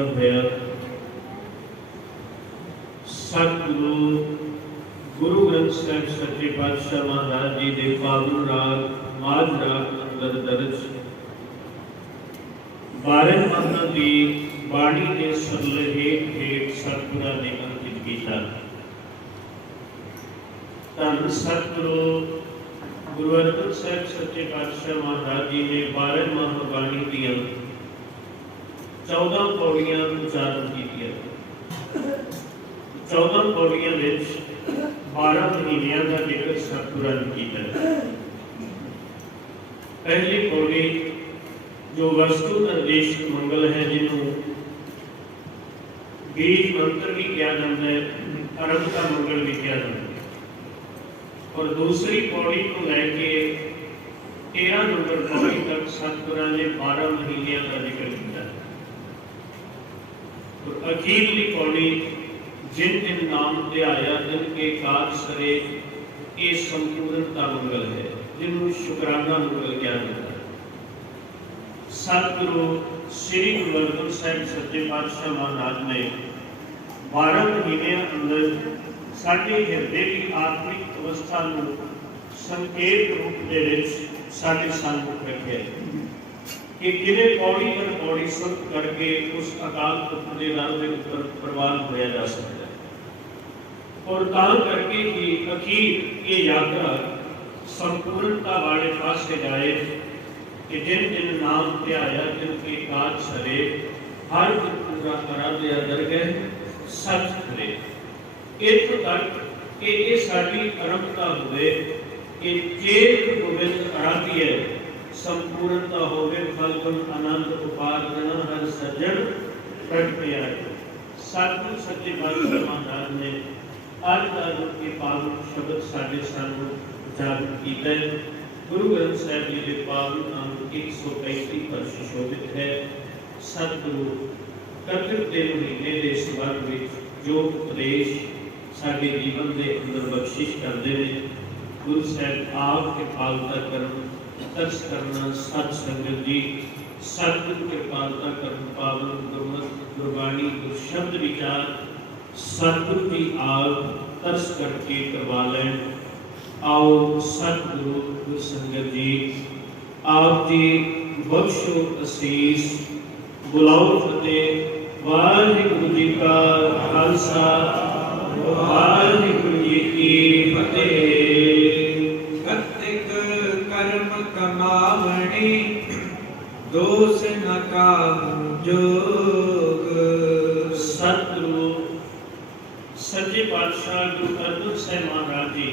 ਕੀਤਾ ਹੋਇਆ सतगुरु गुरु ग्रंथ साहिब सच्चे पातशाह महाराज जी के पावन राग माझ राग अंदर दर्ज 12 माह की बाणी के सरले हेठ सतगुरां ने अंकित किया। धन सतगुरु गुरु अर्जन साहिब सच्चे पातशाह महाराज जी ने 12 माह बाणी दियां 14 पौड़ियां उच्चारण कीतियां। 14 पौड़ियां 12 महीनों का जिक्र सतगुरां ने किया। पहली पौड़ी जो वस्तु निर्देश मंगल है, जिन्हों बीज मंत्र भी किया जाता है, आरंभ का मंगल भी किया जाता है। और दूसरी पौड़ी को लैके 13 नंबर पौड़ी तक सतगुरां ने 12 महीनों का जिक्र किया। तो अखीरली पौड़ी जिन जिन नाम ध्याया दिन के काज सरे, ये संपूर्णता मंगल है, जिन्होंने शुकराना मंगल क्या जाता है। सतगुरु श्री गुरु अर्जन साहिब सच्चे पातशाह महाराज ने 12 महीने अंदर साडे हिरदे की आत्मिक अवस्था को संकेत रूप दे साडे सामने रखे कि किने पौड़ी पर पौड़ी सुन करके उस अकाल पुरख के दर के ऊपर प्रवान होया जा सकता है। और तां करके ही अखीर ये यात्रा संपूर्णता वाले पासे जाए कि जिन जिन नाम ध्याया जिनके काज सरे, हर दिन पूरा करा दिया दरगह सच करे। इत्थों तक कि ये साडी आरंभता हुए कि चेत गोबिंद आराध्य संपूर्णता होवे, फलगुण आनंद उपार्जना हर सज्जन प्रगट आए। सतगुरु सच्चे पातशाह महाराज ने आज का के पावन शब्द साढ़े सानू उच्चारण किया है। गुरु ग्रंथ साहिब जी के पावन अंग 135 पर सुशोभित है। सतगुरु कतिक के महीने के संबंध में जो उपदेश साडे जीवन के अंदर बख्शिश करते हैं, गुरु साहिब आप कृपालता करन, तरस करना, सत संगत जी सतगुरु कृपालता करन, पावन गुरमत गुरबाणी शब्द विचार सतगुरु की आप तरस करके करवा लें। आओ सतगुरु गुरु संगत जी आप जी बख्शो असीस, बुलाओ फतेह। वाहिगुरु जी का खालसा, वाहिगुरु जी की फतेह। कमावणी दोष न काम जोग। सतगुरु सच्चे पातशाह गुरु अर्जन साहिब महाराज जी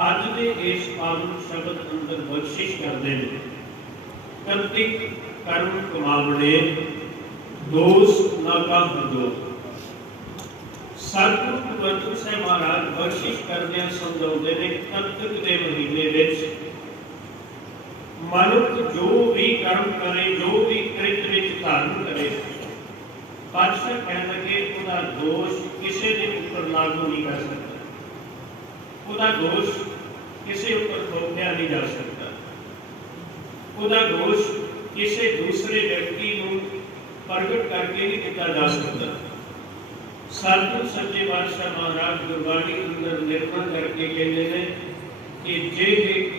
अज के इस पावन शब्द अंदर बख्शिश करते हैं। कर्तिक कर्म कमावणे दोष न काम जोग। सतगुरु गुरु अर्जन साहिब महाराज बख्शिश करदे समझाते हैं, कर्तिक के महीने मनुख जो भी कर्म करे, जो भी कृत विच धारण करे, पातशाह कह लगे उसका दोष किसी के ऊपर लागू नहीं कर सकता, उसका दोष किसी ऊपर थोपया नहीं जा सकता, उसका दोष किसी दूसरे व्यक्ति को प्रगट करके नहीं किया जा सकता। सतगुरु सच्चे पातशाह महाराज गुरबाणी अंदर निर्माण करके कहते हैं कि जे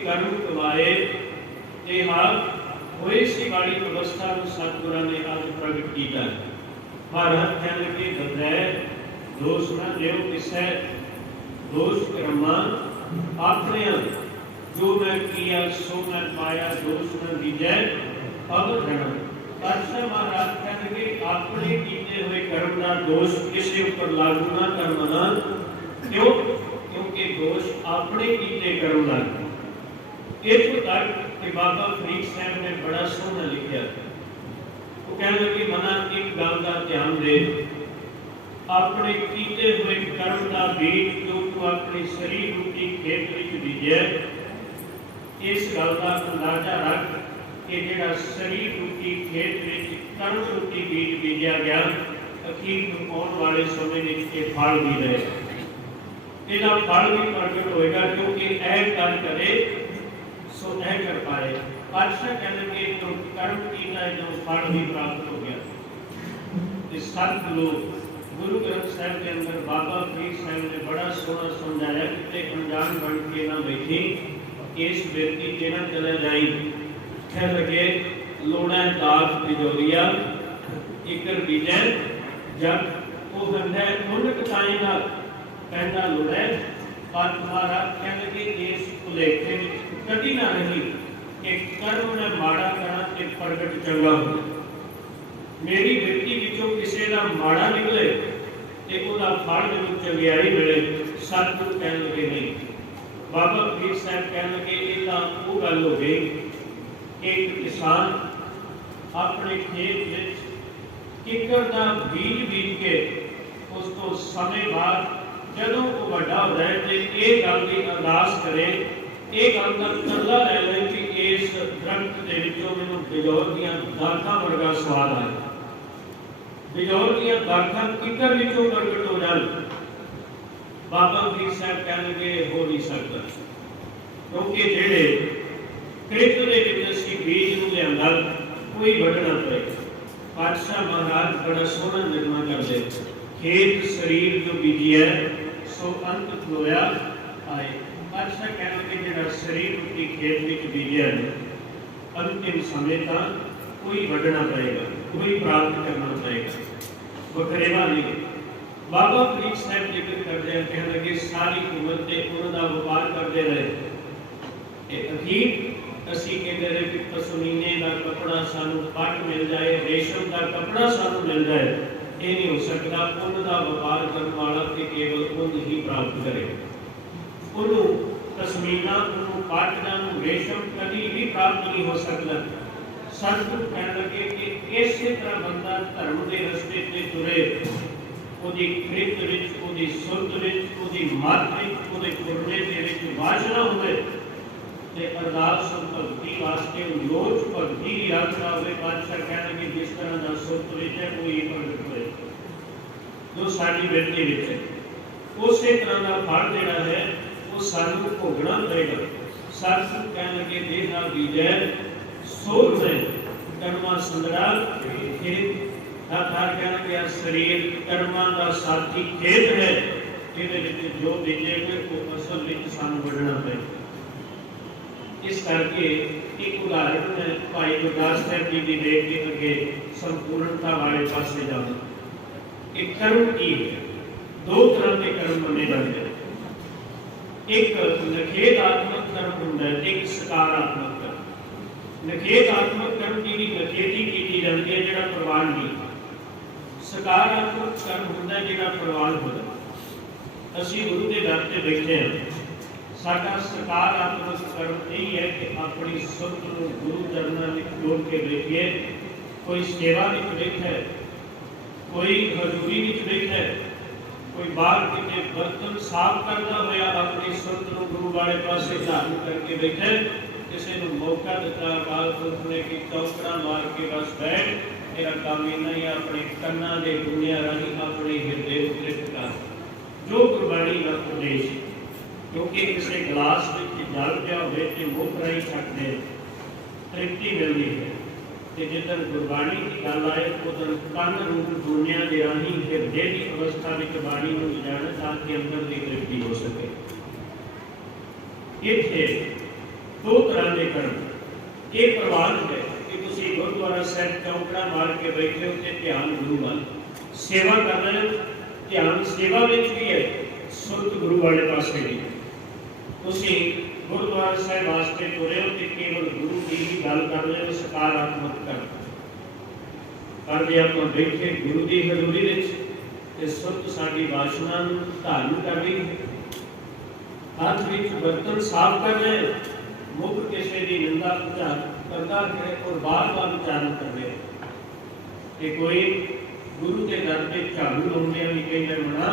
कर्म कमाए होए सी वाली अवस्था में सतगुरां ने आज प्रगट किया है। महाराज कह लगे बंदै दोष न लियो किसै, दोष कर्मा अपने जो मैं किया सो मैं पाया, दोष न दीजै अब धर्म। पातशाह महाराज कह लगे अपने कीते हुए कर्म का दोष किसी ऊपर लागू ना करना। क्यों? क्योंकि दोष अपने कीते कर्म का। इत्थों तक कि बाबा फरीद साहब ने बड़ा सोहना लिखा। वो कह लगे मना एक गल का ध्यान दे, अपने कीते हुए कर्म का बीज जो तू अपने शरीर रूपी खेत में बीजे, इस गल का अंदाजा रख कि जिहड़ा शरीर रूपी खेत में कर्म रूपी बीज बीजा गया, अखीर में आने वाले समय में फल भी रहे, इसका फल भी प्रगट होएगा। क्योंकि ऐ कर करे सो ऐ कर पाए। पातशाह कह लगे जो कर्म किया है जो फल भी प्राप्त हो गया। सतगुरु गुरु ग्रंथ साहिब के अंदर बाबा फरीद साहिब ने बड़ा सोहना समझाया कि अनजान बन के ना बैठी, इस व्यक्ति के ना चले जाई, ठहर लगे लोड़ा दाग तिजोरिया इकर बीजे जब वो गंधा उन कताई का कहना लोड़ा पर तुम्हारा कह लगे इस भुलेखे कभी ना रही कि कर्म ने माड़ा करना ते प्रगट चंगा हो। मेरी व्यक्ति विचों किसी का माड़ा निकले तो वह फल जो चंगियाई मिले, सतगुरु कह लगे नहीं। बाबा फरीद साहब कह लगे ये वो गल हो गई, एक किसान अपने खेत में किकर का बीज बीज के उस तो समय बाद जदों वो बड़ा हो जाए तो ये गल की अरदास करे, ये गल का तरला ले ले कि इस दरख्त के विचों मैनूं बिजौर दीआं दाखां वर्गा स्वाद आए, बिजौर दीआं दाखां किकर विचों प्रगट हो जाए। बाबा फरीद साहब कह लगे हो नहीं सकता, क्योंकि जेड़े कृत दे विच असीं बीज नूं लिआंदा कोई वढना पएगा। पातशाह महाराज बड़ा सोहना निर्मा करदे, खेत शरीर जो बीजी है सो अंत खोया आए। पातशाह कह लगे जिहड़ा शरीर की खेत विच बीजिया है अंतिम समय तक कोई वढना पएगा, कोई प्राप्त करना पएगा, वखरेवा नहीं। बाबा फरीद साहब जिक्र करते हैं, कह लगे सारी उम्र ते उन्होंने व्यापार करते रहे, अखीर असी कहते रहे कि पशमीने का कपड़ा सानू पट मिल जाए, रेशम का कपड़ा सानू मिल जाए, ये नहीं हो सकता। उनका व्यापार करने वाला कि केवल उन ही प्राप्त करे, उन्हों पशमीना उन्हों पट जान रेशम कभी भी प्राप्त नहीं हो सकता। सतगुरु कह लगे कि इस तरह बंदा धर्म के रस्ते से तुरे, ਉਹਦੀ ਕ੍ਰਿਤ ਵਿੱਚ, ਉਹਦੀ ਸੁਰਤ ਵਿੱਚ, ਉਹਦੀ ਮਤ ਵਿੱਚ, ਉਹਦੇ ਗੁਰਮੇ ਦੇ ਵਿੱਚ ਵਾਸ਼ਨਾ ਹੋਵੇ ਤੇ ਅਰਦਾਸ ਭਗਤੀ ਵਾਸਤੇ ਲੋਚ ਭਗਤੀ ਦੀ ਯਾਤਰਾ ਹੋਵੇ। ਪਾਤਸ਼ਾਹ ਕਹਿਣਗੇ ਜਿਸ ਤਰ੍ਹਾਂ ਦਾ ਸੁਰਤ ਵਿੱਚ ਹੈ ਕੋਈ ਪ੍ਰਗਟ ਹੋਏ ਜੋ ਸਾਡੀ ਬਿਰਤੀ ਵਿੱਚ ਹੈ, ਉਸੇ ਤਰ੍ਹਾਂ ਦਾ ਫਲ ਜਿਹੜਾ ਹੈ ਉਹ ਸਾਨੂੰ ਭੋਗਣਾ ਪਏਗਾ। ਸਤਿਗੁਰੂ ਕਹਿਣ ਲੱਗੇ ਦੇਹ ਨਾਲ ਬੀਜੈ ਸੋਧ ਹੈ ਕਰਮਾ ਸੰਦਰਾ ਖੇਤ, हर कहना गया शरीर कर्मां का साथी खेत है, जो बीजेंगे वो फसल में सानू बढ़ना पे। इस करके एक उदाहरण है भाई गुरदास साहब जी की देख के अगे संपूर्णता वाले पासे जाना। एक कर्म की है, दो तरह के कर्म मने जाते हैं, एक नखेदात्मक कर्म होता है, एक सकारात्मक कर्म। नखेदात्मक कर्म की नखेती की जाती है जिहड़ा प्रवान नहीं, सकारात्मक कर्म होता है जिहड़ा प्रवान होता। असीं गुरु के दर ते बैठे हैं, साडा सकारात्मक कर्म यही है कि अपनी सुरत नूं गुरु चरणां विच जोड़ के बैठिए। कोई सेवा विच बैठा है, कोई हजूरी विच बैठा है, कोई बाहर किते बर्तन साफ करता होया अपनी सुरत नूं गुरु वाले पासे धारण करके बैठा है। किसी नूं मौका दिता अकाल पुरख ने कि चौकड़ा मार के बस बैठ, मेरा काम ही नहीं, अपने कन्ना के दुनिया राही अपने हृदय उतरित कर जो गुरबाणी का उपदेश, क्योंकि किसी गिलास में जल जा हो मुख राही छक दे तृप्ति मिलती है। तो जिदन गुरबाणी की गल आए उदन तन रूप दुनिया के राही हृदय की अवस्था में बाणी को ले जाना ताकि अंदर की तृप्ति हो सके। इत्थे दो तरह के कर्म, एक प्रवान है कि गुरुद्वारा साहब चौकड़ा मार के बैठे होते ध्यान गुरु वाल सेवा कर रहे हैं, ध्यान सेवा में भी है, सुरत गुरु वाले पास भी तुसी गुरुद्वारा साहब वास्ते तुरे हो कि केवल गुरु की ही गल कर रहे हो, सकारात्मक कर जे आप बैठे गुरु की हजूरी विच सुरत साडी वासना धारण कर रही है, हाथ विच बर्तन साफ कर रहे हैं, मुख किसी की निंदा करता है और बार बार उच्चारण कर रहे कि कोई गुरु के दर पे झाड़ू लाने भी कई मना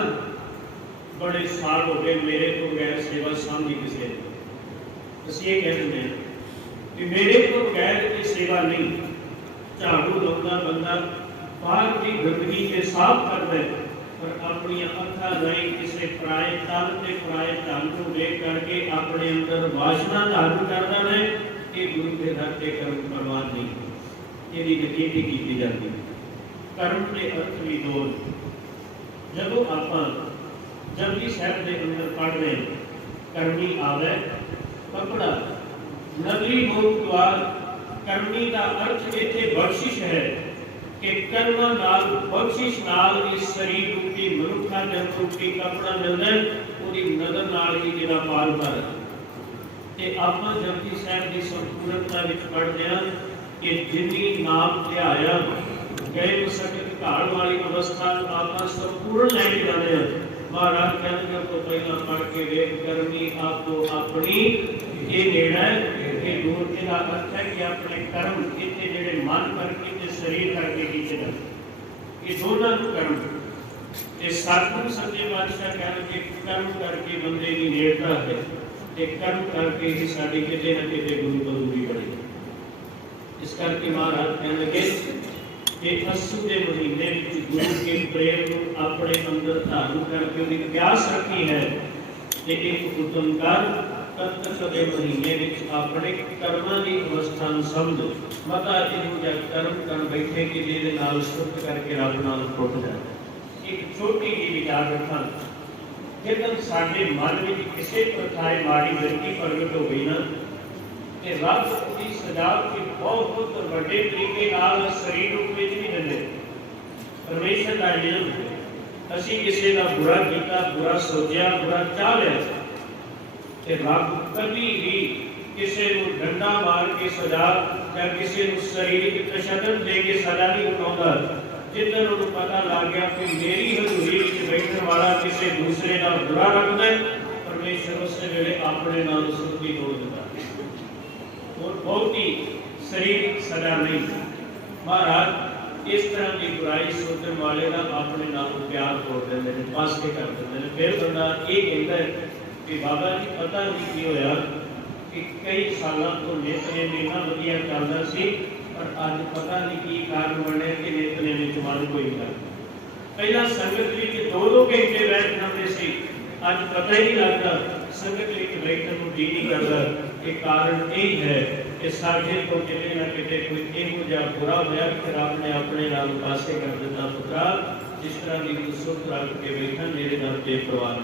बड़े साल हो गए मेरे को बगैर सेवा सामने किसी असं ये कह दें कि मेरे को बगैर ये सेवा नहीं। झाड़ू लाना बंदा बाहर की गंदगी के साफ कर दे पर अपनी अखा नहीं किसी पराए तन से पराए धन को देख करके अपने अंदर वासना धारण करता है। ये गुरु के दर से कर्म बर्बाद नहीं, यदि नकेती की जाती। कर्म के अर्थ भी दो। जदों आपां जपजी साहिब के अंदर पढ़ रहे करमी आवे कपड़ा नगरी मोह द्वार, करमी का अर्थ इत्थे बख्शिश है कि कर्म नाल बख्शिश नाल इस शरीर रूपी मनुखा जन्म रूपी कपड़ा मिलदा है, उहदी नज़र नाल ही जिहड़ा पार भर ते आपां जपजी साहिब की संपूर्णता विच पढ़दे हां कि जिन्नी नाम ध्याया गए सकत घाल वाली अवस्था आपां संपूर्ण लैके जाते हैं। महाराज कहते तो पहला पढ़ के वेख करनी आपको अपनी ये नेड़ा ये दूर के अर्थ है कि अपने कर्म इतने जेड़े मन करके ते शरीर करके कीते जाते, ये दोनों कर्म ते सतगुरु सच्चे पातशाह कहते कर्म करके बंदे की नेड़ता है ते कर्म करके ही साडी किते ना किते गुरु को दूरी बड़ी। इस करके महाराज कहने लगे कि अस्सू के महीने गुरु के प्रेम को अपने अंदर धारण करके उनकी प्यास रखी है कि एक उद्यम कर तब के महीने अपने कर्मां की अवस्था समझ मता इहू कर्म कर बैठे कि जिहदे नाल शुद्ध करके रब नाल टुट जाए। एक छोटी जी विचार रखा जदों साडे मन में किसी प्रकार माड़ी गलती प्रगट हो गई ना कि रब की सजावट की बहुत बड़े तरीके नाल शरीर रूप में नहीं दिंदे। परमेश्वर का नियम असी किसी का बुरा किया बुरा सोचा बुरा चाह लिया ते रब कभी भी किसी को डंडा मार के सजा या किसी को शारीरिक तशद्दुद दे के सजा नहीं उठाता। जिधर उन्हें पता लग गया कि मेरी हजूरी में बैठने वाला किसी दूसरे का बुरा रखता है, परमेश्वर उस वेले अपने नाल सुधि तोड़ देता और बहुत ही शारीरिक सजा नहीं। महाराज इस तरह की बुराई सोचने वाले का अपने नाल प्यार तोड़ देते हैं, पास के कर देते हैं। फिर बंदा ये कहता है कि बाबा जी पता नहीं की होया कि कई सालों तो नेतनेम इन्ना वधिया चलदा सी पर अज पता नहीं की कारण बने कि नेतनेम विच मन कोई गल। पहला संगत विच 2-2 घंटे बैठ जाते सी, अज पता ही नहीं लगता संगत विच बैठण नूं जी नहीं करदा। ये कारण यही है कि साडे को किते ना किते कोई इहो जिहा बुरा होया कि रब ने अपने नाल पासे कर दिता। पुत्रा जिस तरह की सुख रख के बैठा मेरे नाल ते परवाह।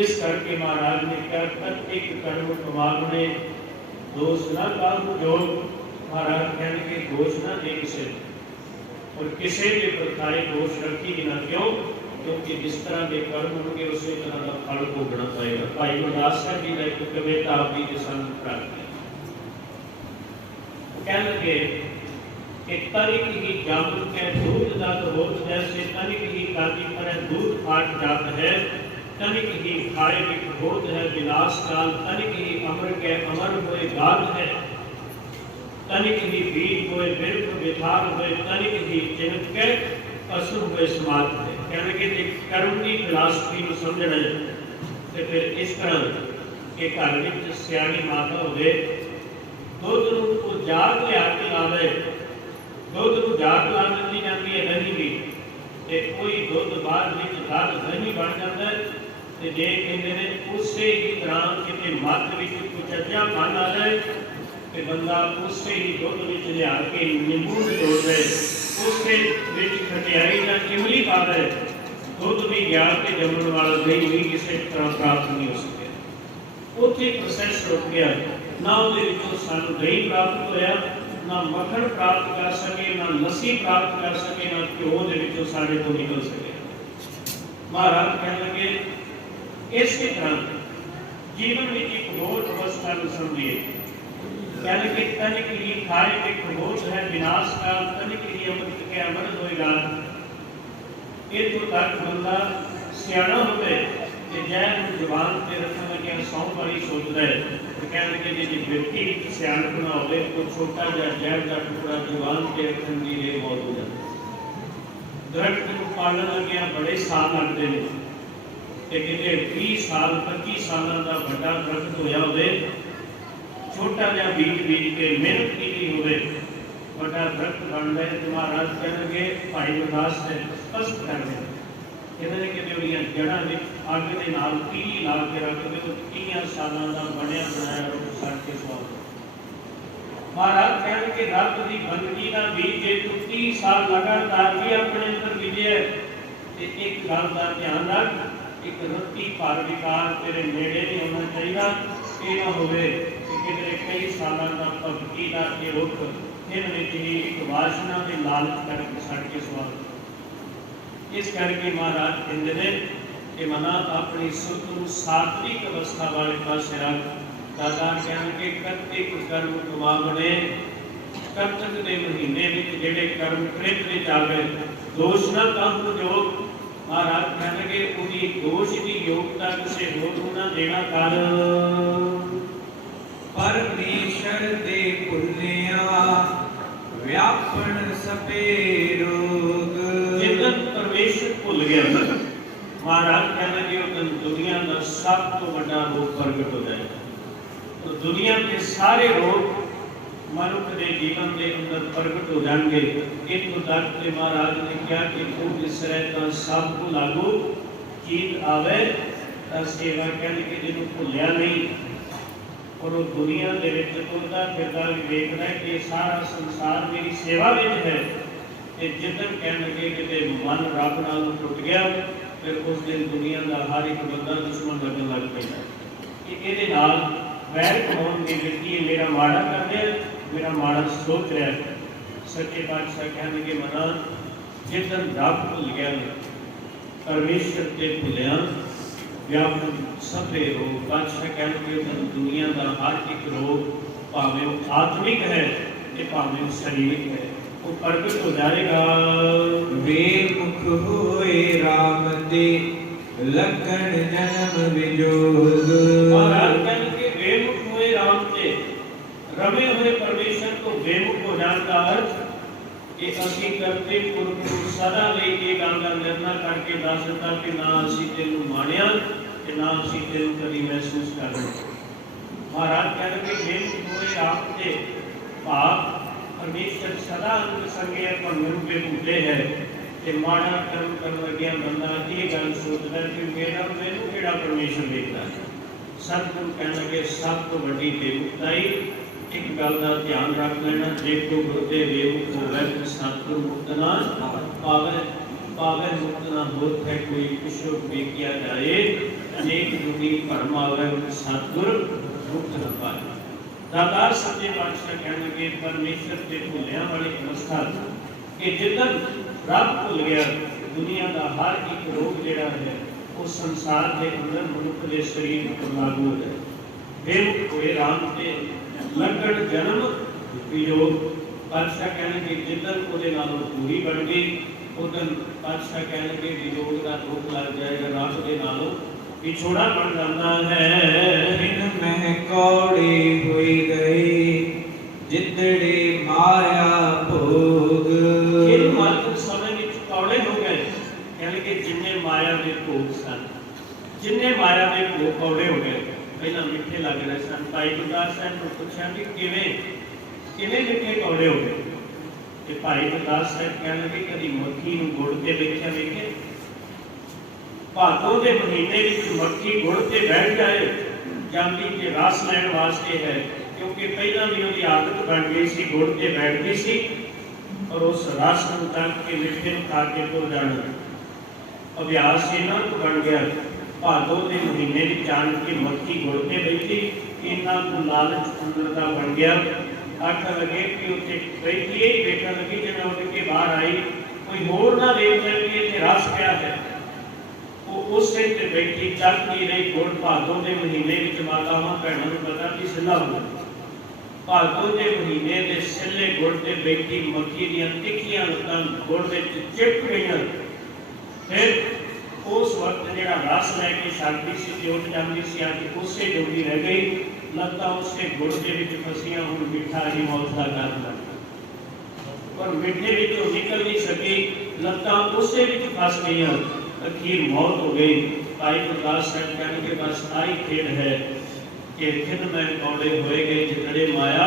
इस करके महाराज ने क्या प्रत्येक कर्म कमाने दोष न काहू जो। महाराज कहने के दोष न दे किसे और किसी के प्रथाएं दोष रखी ना। क्यों? क्योंकि जिस तरह के कर्म होंगे उसी तरह का फल भोगना पड़ेगा। भाई गुरदास साहब जी का एक कविता आप भी के सामने प्राप्त है। कहने लगे कि तनिक ही जामुन के दूध दत होत जैसे तनिक ही कांति पर दूध फाट जात है, तनिक ही खाए विक होत है विलास काल, तनिक ही अमर के अमर हुए गात है, तनिक ही बीज हुए बिरख विथार हुए, तनिक ही चिन्ह के असुर हुए समाप्त है। कहने के कर्म की फिलासफी को समझना तो फिर इस तरह के घर में सियाणी माता हो दुध को जाग लिया के ला दे, दुध को जाग ला दी जाती है दही भी ते कोई दुध बाद में दाल दही बन जाता है ते जे कहते हैं उससे ही तरह किते मत में कुछ अजा बन आ जाए ते बंदा उससे ही दुध में लिया के नींबू निचोड़ दे, उसके विच खटियाई या इमली पा दे, दुध भी ज्ञान के जमन वाला दही भी किसी तरह प्राप्त नहीं हो सके। उत्थे प्रोसैस रुक गया, ना वो सानू दही प्राप्त होया, ना मक्खन प्राप्त कर सके, ना लस्सी प्राप्त कर सके, ना घ्यो दे साढ़े तो निकल सके। महाराज कहने लगे इस तरह जीवन में एक होर अवस्था को समझिए। कहने के तनिक ही खाए के खबोच है विनाश का, तनिक ही अमृत के अमृत होएगा। ये तो तक बंदा सियाना होवे ते जैन जुबान ते रखने लगे सौ बारी सोचता है। तो कहने के जी व्यक्ति सियानप ना होवे तो छोटा जा जैन का टुकड़ा जुबान ते रखने की लिए मौत हो जाती। दरख्त को पालन लगे बड़े साल लगते हैं ते किते 20 साल 25 साल का बड़ा दरख्त होया होवे, छोटा जहा बीज बीज के मेहनत की होवे बड़ा दरख्त बन जाए। तो महाराज कहने भाई गुरदास ने स्पष्ट कर दिया कहते कि जो जड़ा अग के नाल तीली ला के रख दे तो 30 सालों का बनया बनाया रुख सड़ के स्वाद। महाराज कहने के रब की बंदगी का बीज जे तू 30 साल लगातार भी अपने अंदर विजय ते एक गल का ध्यान रख, एक रत्ती भर विकार तेरे नेड़े नहीं होना चाहिए। ये ना होवे कि किधरे कई सालों का भक्ति का ये रुख दिन में ही एक वासना के लालच करके सड़ के सवाल। इस करके महाराज कहते हैं कि मना अपनी सुत नूं सात्विक अवस्था वाले पासे रख। दादा कहने कर्तिक कर्म कमावने, कर्तक के महीने में जेडे कर्म कृत विच आवे दोष ना काम योग। महाराज कहने उदी दोष की योगता किसी होर नूं ना देना कर। परमेश्वर दे भुलिया व्यापन सपे रोग। जिदन परमेश्वर भुल गया महाराज कहने उदन दुनिया का सब तो बड़ा रोग प्रगट हो जाएगा। तो दुनिया के सारे रोग मनुष्य के जीवन के अंदर प्रगट हो जाएंगे। एक तो डॉक्टर महाराज ने कहा कि तू जिस तरह सब को लागू चीज आवे सेवा कहने के जिन्हों भुलिया नहीं और दुनिया के तुरता फिरता भी देखना है कि सारा संसार मेरी सेवा में है। जिदन कह लगे कि मन रब नाल टुट गया फिर उस दिन दुनिया का हर एक बंदा दुश्मन लगन लग पैदा। वैर कौन के व्यक्ति मेरा माड़ा कर रहा है, मेरा माड़ा सोच रहा है। सच्चे पातशाह कहने के मना जिदन रब भुल गया परमेश्वर से भुलिया व्यापन सभे रोग। पातशाह कहने दुनिया का हर एक रोग भावें आत्मिक है भावें शारीरिक है वो प्रगट हो जाएगा। बेमुख होए राम दे लगन जन्म विजोग। महाराज कहने के बेमुख हुए राम से रमे हुए परमेश्वर को बेमुख हो जाने का अर्थ कि असी करते पुरख सदा ले के गल का निर्णय करके दस दिता कि ना असी तेनू मानिया ते ना असी तेनू कभी महसूस कर रहे। महाराज कहने के बेमुख हुए राम से भाव परमेश्वर सदा अंग संगे पर मिलके भूले है कि माड़ा कर्म करन लग्या बंदा ये गल सोचता कि मेरा मैनू केड़ा परमेश्वर देखता है। सतगुरु कहने लगे सब तो बड़ी बेमुखताई एक गल का ध्यान रख लेना, देखो गुरदे बेमुख होवे तो सतगुरु मुक्त ना पावे। पावे मुक्त ना होत है कोई कुछो देखिया जाए अनेक दुनी भरम आवे सतगुरु मुक्त न पाए। दातार सच्चे पातशाह कहने लगे परमेश्वर के भुलिया वाली अवस्था कि जिदन रब भुल गया दुनिया का हर एक रोग जिहड़ा है उस संसार के अंदर मनुष्य के शरीर पर लागू हो जाए। बेमुख हुए राम से लगन जन्म वियोग। पातशाह कहने के जिदन उहदे नालों पूरी बन गई उदन पातशाह कहने के वियोग का दुख लग जाएगा। रब दे नालों पिछोड़ा बन जाता है। इन में कौड़ी हुई गई जितड़े माया भोग। इन मात्र समय में कौड़े हो गए यानी कि जिन्ने माया के भोग सन जिन्ने माया के भोग कौड़े हो गए। पहला मिठे लग रहे सन। भाई गुरदास साहब ने पूछा कि किवें मिठे कौड़े हो गए। कि भाई गुरदास साहब कहने लगे कभी मक्खी गुड़ के देखा देखे भादों के महीने मक्खी गुड़ के बैठ जाए जाती के रस लैन वास्ते है क्योंकि पहला भी उसकी आदत बन गई सी गुड़ के बैठती सी और उस रस को तक के मिठे खा के तुर जाना अभ्यास इन्हों को बन गया। भादों के महीने में जान के मक्खी गुड़ के बैठी इन्हों को लालच अंदर का बन गया। आख लगे कि उत्थे बैठिए ही बैठन लगी जब उठ के बाहर आई कोई होर ना देख ले कि इत्थे रस क्या है। वो उस दिन ते बैठी चल नहीं रही गुड़ भादों के महीने में मातावां भैनों को पता कि सिला हो भादों के महीने के सिले गुड़ से बैठी मक्खी दी तिखियां लत्तां गुड़ में चिपक गई। फिर उस वक्त जो रस लैके छाती से उठ जाती सी अज उसे जोगी रह गई लत्तां उसके गुड़ के फसियां हुण मिठा ही मौत का कर पर मिठे विचों निकल नहीं सकी लत्तां उसे फस गई अखीर मौत हो गई। भाई गुरदास साहब कहने के बस आई खेल है कि फिर मैं कौड़े होए गए जितने माया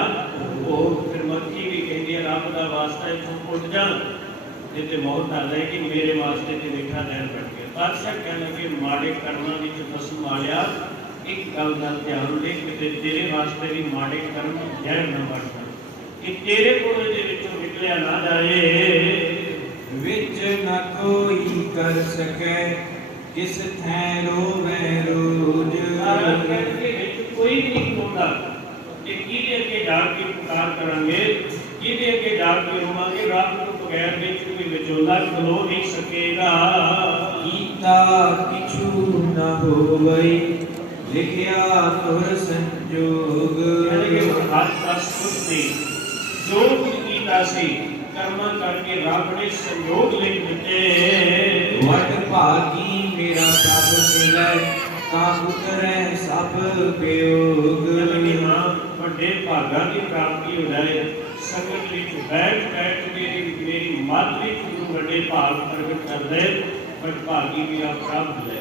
वो फिर मक्खी भी कहती है रब का वास्ता इतों उठ जा नहीं तो मौत आ जाएगी मेरे वास्ते तो मिठा लैन बन गया। बादशाह कहने लगे माड़े कर्मां विच फसण वालिया एक गल का ध्यान दे कि तेरे वास्ते भी माड़े कर्म जहर न बन जाए। कि तेरे को इहदे विचों निकलिया ना जाए। विच न कोई कर सके किस थै रोवे रोज। महाराज कहते विच कोई भी नहीं होता कि किहदे अगे जाके पुकार करांगे, किहदे अगे जाके रोवांगे। रब तो बगैर विच कोई विचोला खलो नहीं सकेगा। कीता किछु न होवई लिखिया तुर संजोग। यानी कि हाथ का सुख नहीं, जो कुछ कीता सी कर्मा करके रब ने संयोग लिख दिते। वट भागी मेरा सब मिलै ता उतरै सब वियोग। यानी कि हाँ बड़े भागा की प्राप्ति हो जाए। संगत विच बैठ बैठ के मेरी मत विच गुरु बड़े भाग प्रगट कर दे। बड़ भागी मेरा प्रभ ले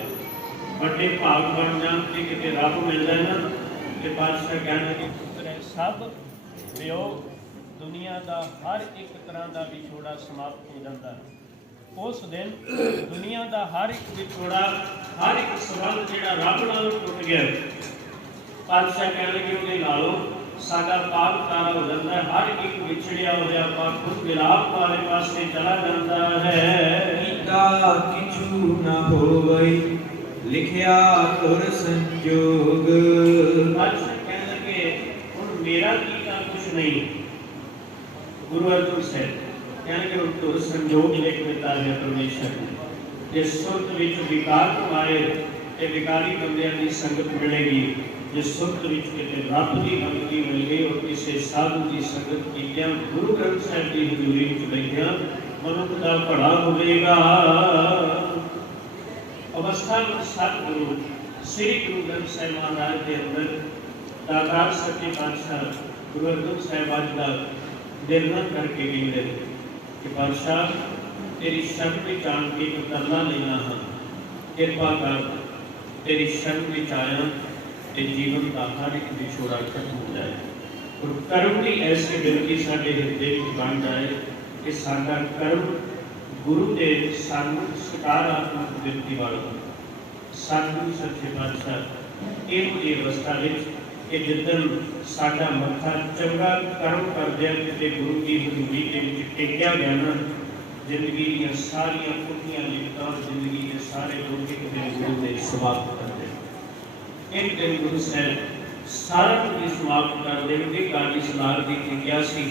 बड़े भाग बन जान ते किते रब मिल जाए ना ते पातशाह कहना कि पुत्र सब वियोग दुनिया का हर एक तरह का विछोड़ा समाप्त हो जाता है। उस दिन दुनिया का हर एक विछोड़ा, हर एक संबंध जिहड़ा रब नाल टुट गया, पातशाह कहने कि उहदे नालों साडा पाप तारा हो जाता है। हर एक विछड़िया होया पाप खुद विलाप वाले पासे चला जाता है। कीता किछु न होवई लिखिया तुर संजोग। पातशाह कहने लगे हुण मेरा कीता कुछ नहीं। गुरु अर्जुन साहब कहने कि हुण तुर संजोग लिख दिता है परमेश्वर ने। जिस सुरत विच विकार तुम्हारे ते विकारी बंदियां दी संगत मिलेगी, जिस सुरत विच किते रब दी भगती मिल गई और किसी साधु की संगत कीतियां गुरु ग्रंथ साहिब की हजूरी विच बैठियां मनुख दा भला होवेगा। अवस्था में सतगुरु श्री गुरु ग्रंथ साहिब महाराज के अंदर दातार सच्चे पातशाह गुरु अर्जुन साहिब अज का निर्णय करके कहते कि पातशाह तेरी शरण में आन के तरला लेना हाँ, कृपा कर तेरी शरण में आया ते जीवन का हर एक विछोड़ा खत्म हो जाए और कर्म की ऐसी बिनती साडे हृदय में बन जाए कि साडा कर्म गुरु के सानू सकारात्मक बिनती वाला सतगुरु सच्चे पातशाह ये अवस्था कि जिदन साडा मत्था चंगा कर्म करदे किते गुरु की हजूरी के विच टेकिया गया ना, जिंदगी दी सारियां पुठियां लिखतां और जिंदगी के सारे दुख एक दिन गुरु ने समाप्त कर दे। एक दिन गुरु साहब सारा कुछ समाप्त कर देंगे। गाड़ी सलाह दी कि क्या सी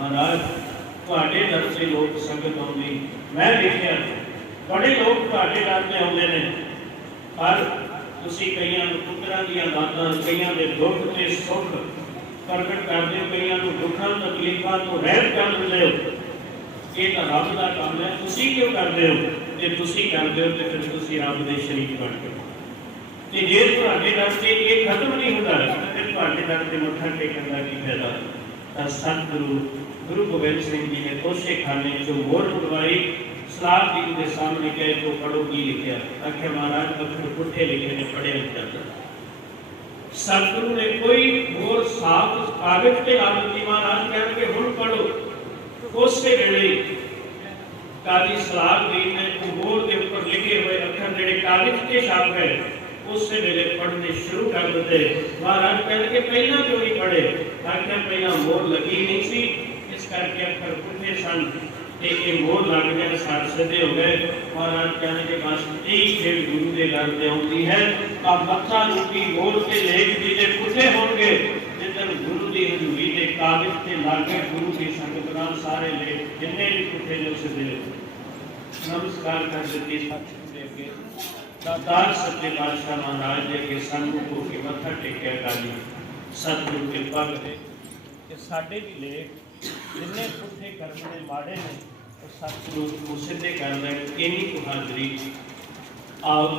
महाराज तुहाडे दर से लोग संगत आउंदी, मैं देखिया बड़े लोग तुहाडे दर ते आउंदे ने, पर तुसी कईयां नूं पुत्तरां दीयां दातां, कईयां दे दुख ते सुख प्रगट करदे हो, कईयां नूं दुखां तकलीफां तो रहत कर दिंदे हो। ये तो रब का काम है, तुसी क्यों करदे हो? जे तुसी करदे हो ते फिर तुसी रब दे शरीक बन गए। ते जे तुहाडे दर ते ये खत्म नहीं हुंदा ते तुहाडे दर ते मत्था टेकण दा की फायदा? तां सतगुरु गुरु गोबिंद सिंह जी ने तोशे खाने चों मोहर उड़वाई, सलाह जी के सामने कहे तो पढ़ो की लिखिया। आख्या महाराज अखर पुठे लिखे ने पढ़िया नहीं जाता। सतगुरु ने कोई मोहर साफ कागज ते ला दी। महाराज कहणगे हुण पढ़ो। उस वेले काजी सलाह जी ने मोहर के ऊपर लिखे हुए अखर जिहड़े कागज ते छाप गए उस वेले पढ़ने शुरू कर दिते। महाराज कहणगे पहला क्यों नहीं पढ़े? आख्या पहला मोहर लगी नहीं सी, इस करके अखर पुठे सन ते ये मोहर लग गए, सारे सीधे हो गए। महाराज कहणगे बस यही खेल गुरु के घर ते आउंदी है। अब मत्था रूपी मोहर ते लेख जी दे पुठे होणगे जिदन गुरु की हजूरी के कागज ते लागे गुरु की संगत नाल सारे लेख जिन्ने भी पुठे ने सीधे नमस्कार कर देती। सतगुरु दे अगे दातार सच्चे पातशाह महाराज दे अगे सन्मुख हो के मत्था टेकिया। गाली सतगुरु कृपा करे कि साडे भी लेख जिन्ने पुठे कर्म ने माड़े ने सतगुरु को सिद्धे कर दें। इन्हीं को हाजरी आप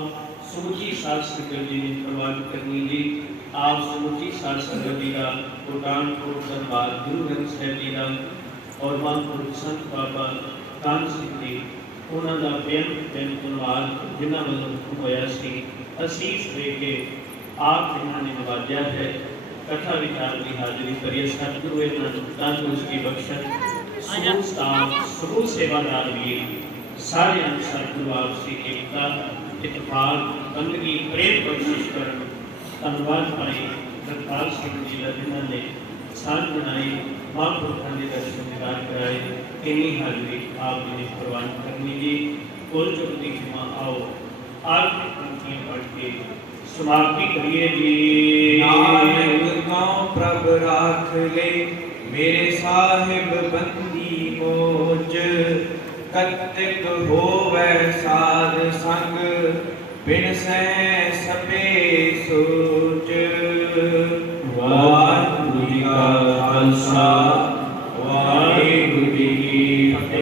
समूची साध संगत जी ने प्रवान करनी जी। आप समूची साध संगत जी का कोटानकोट दरबार गुरु ग्रंथ साहिब जी का और महापुरुष संत बाबा कान सिंह जी उन्हों का बेअंत धन्यवाद जिन्होंने वालों होया सी असीस दे के आप जिन्होंने नवाजा है। कथा विचार की हाजरी करिए। सतगुरु तंदुरुस्ती की बख्शत समूह स्टाफ समूह सेवादार भी सारे सतगुरु आपसी एकता इतफाक बंदगी प्रेम बख्शिश कर धन्यवाद भाई दरबार सिंह जी का जिन्होंने साथ बनाई महापुरुषों के दर्शन दीदार कराए। इन्नी हाजरी आप जी ने प्रवान करनी जी। कुल चुक की क्षमा आओ आज की पंक्तियां पढ़ के समाप्ति करिए जी। नानक गाँव प्रभ राख ले मेरे साहिब बंदी मोज। कत्तिक होवै साध संग बिन सै सबे सो